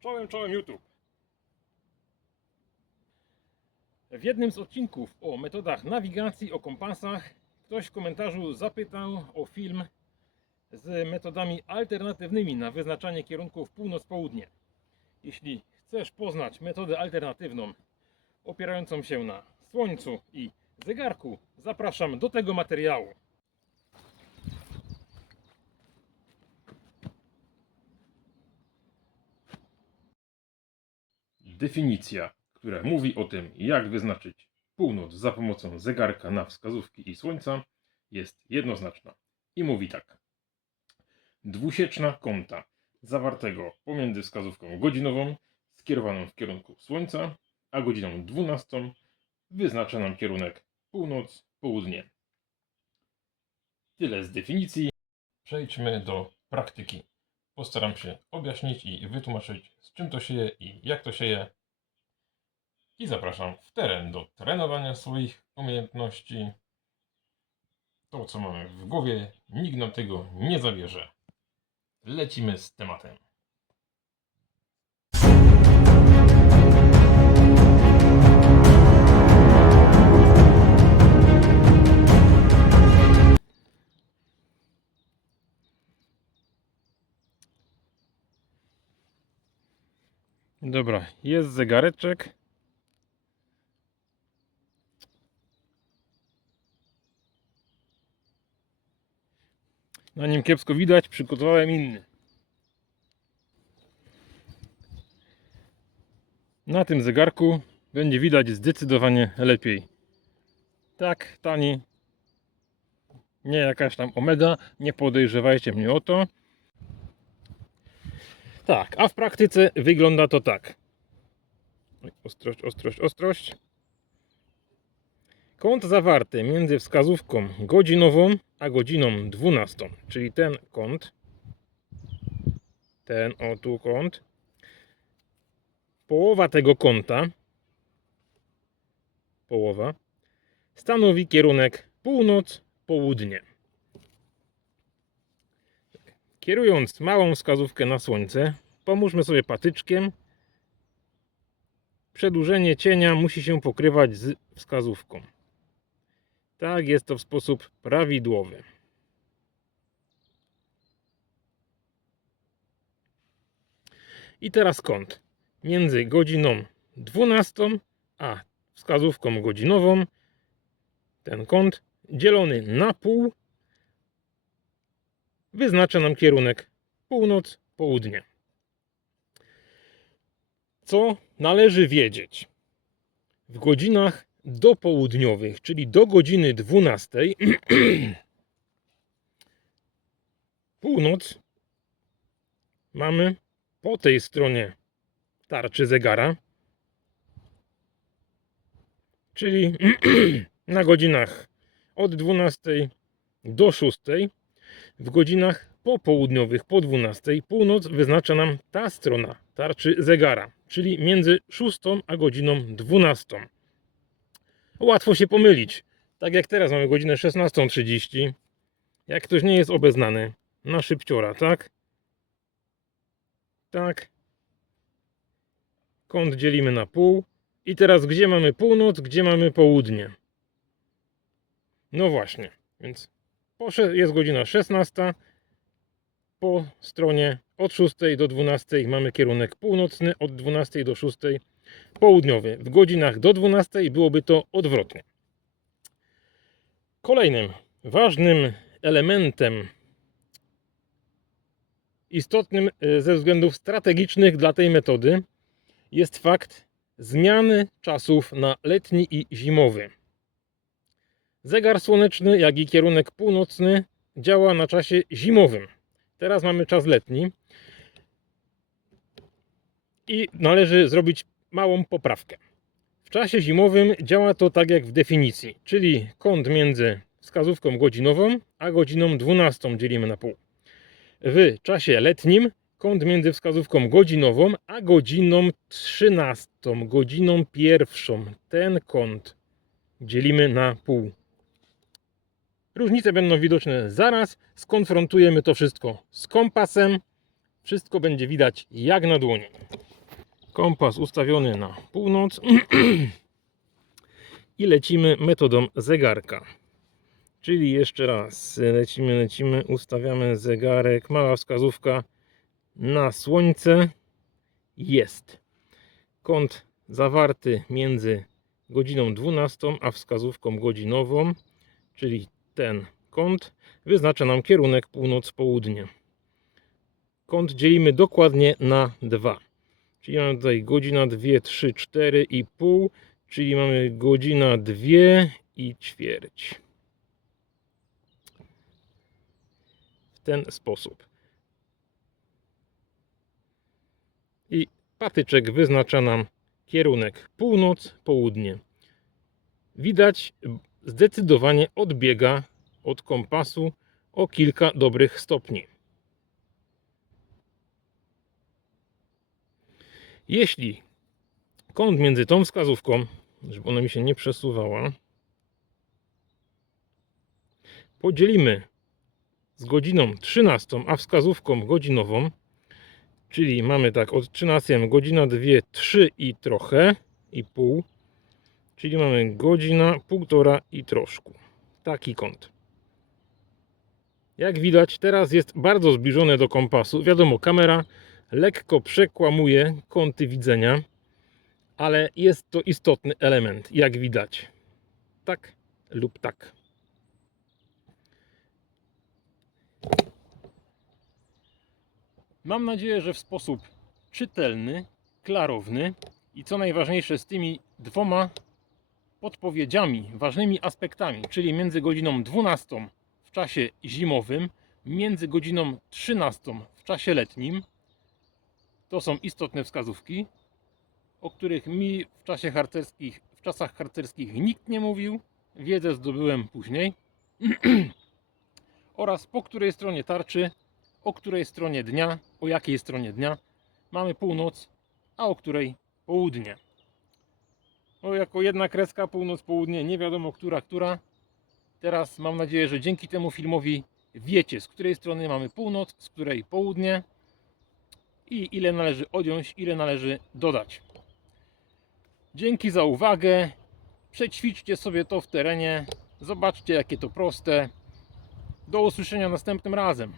Czołem, czołem YouTube. W jednym z odcinków o metodach nawigacji, o kompasach, ktoś w komentarzu zapytał o film z metodami alternatywnymi na wyznaczanie kierunków północ-południe. Jeśli chcesz poznać metodę alternatywną opierającą się na słońcu i zegarku, zapraszam do tego materiału. Definicja, która mówi o tym, jak wyznaczyć północ za pomocą zegarka na wskazówki i słońca, jest jednoznaczna. I mówi tak. Dwusieczna kąta zawartego pomiędzy wskazówką godzinową skierowaną w kierunku słońca, a godziną 12 wyznacza nam kierunek północ-południe. Tyle z definicji. Przejdźmy do praktyki. Postaram się objaśnić i wytłumaczyć, z czym to się je i jak to się je. I zapraszam w teren do trenowania swoich umiejętności. To, co mamy w głowie, nikt nam tego nie zabierze. Lecimy z tematem. Dobra, jest zegareczek. Na nim kiepsko widać, przygotowałem inny. Na tym zegarku będzie widać zdecydowanie lepiej. Tak, tani. Nie jakaś tam omega, nie podejrzewajcie mnie o to. Tak, a w praktyce wygląda to tak. Ostrość, ostrość, ostrość. Kąt zawarty między wskazówką godzinową a godziną 12, czyli ten kąt, ten o tu kąt, połowa tego kąta, połowa, stanowi kierunek północ-południe. Kierując małą wskazówkę na słońce, pomóżmy sobie patyczkiem. Przedłużenie cienia musi się pokrywać z wskazówką. Tak jest to w sposób prawidłowy. I teraz kąt między godziną 12 a wskazówką godzinową. Ten kąt dzielony na pół wyznacza nam kierunek północ-południe. Co należy wiedzieć? W godzinach dopołudniowych, czyli do godziny 12, północ mamy po tej stronie tarczy zegara, czyli na godzinach od 12 do 6 w godzinach popołudniowych po 12 północ wyznacza nam ta strona tarczy zegara, czyli między 6 a godziną 12. Łatwo się pomylić. Tak jak teraz mamy godzinę 16.30. Jak ktoś nie jest obeznany, na szybciora, tak? Tak. Kąt dzielimy na pół. I teraz gdzie mamy północ, gdzie mamy południe? No właśnie, więc jest godzina 16. Po stronie od 6 do 12 mamy kierunek północny, od 12 do 6 południowy. W godzinach do 12 byłoby to odwrotnie. Kolejnym ważnym elementem istotnym e, ze względów strategicznych dla tej metody jest fakt zmiany czasów na letni i zimowy. Zegar słoneczny, jak i kierunek północny działa na czasie zimowym. Teraz mamy czas letni i należy zrobić małą poprawkę. W czasie zimowym działa to tak jak w definicji, czyli kąt między wskazówką godzinową a godziną 12 dzielimy na pół. W czasie letnim kąt między wskazówką godzinową a godziną 13, godziną pierwszą, ten kąt dzielimy na pół. Różnice będą widoczne zaraz. Skonfrontujemy to wszystko z kompasem. Wszystko będzie widać jak na dłoni. Kompas ustawiony na północ i lecimy metodą zegarka. Czyli jeszcze raz lecimy, lecimy, ustawiamy zegarek, mała wskazówka na słońce jest. Kąt zawarty między godziną 12 a wskazówką godzinową, czyli ten kąt, wyznacza nam kierunek północ-południe. Kąt dzielimy dokładnie na dwa. Czyli mamy tutaj godzina 2, 3, 4 i pół, czyli mamy godzina 2 i ćwierć. W ten sposób. I patyczek wyznacza nam kierunek północ-południe. Widać, zdecydowanie odbiega od kompasu o kilka dobrych stopni. Jeśli kąt między tą wskazówką, żeby ona mi się nie przesuwała, podzielimy z godziną 13, a wskazówką godzinową, czyli mamy tak od 13 godzina 2, 3 i trochę, i pół, czyli mamy godzina, półtora i troszkę. Taki kąt. Jak widać, teraz jest bardzo zbliżone do kompasu. Wiadomo, kamera lekko przekłamuje kąty widzenia, ale jest to istotny element, jak widać. Tak lub tak. Mam nadzieję, że w sposób czytelny, klarowny i co najważniejsze z tymi dwoma podpowiedziami, ważnymi aspektami, czyli między godziną 12 w czasie zimowym, między godziną 13 w czasie letnim. To są istotne wskazówki, o których mi w czasie harcerskich, w czasach harcerskich nikt nie mówił. Wiedzę zdobyłem później. oraz po której stronie tarczy, o której stronie dnia, o jakiej stronie dnia mamy północ, a o której południe. O, jako jedna kreska północ, południe, nie wiadomo która, która. Teraz mam nadzieję, że dzięki temu filmowi wiecie, z której strony mamy północ, z której południe i ile należy odjąć, ile należy dodać. Dzięki za uwagę. Przećwiczcie sobie to w terenie. Zobaczcie, jakie to proste. Do usłyszenia następnym razem.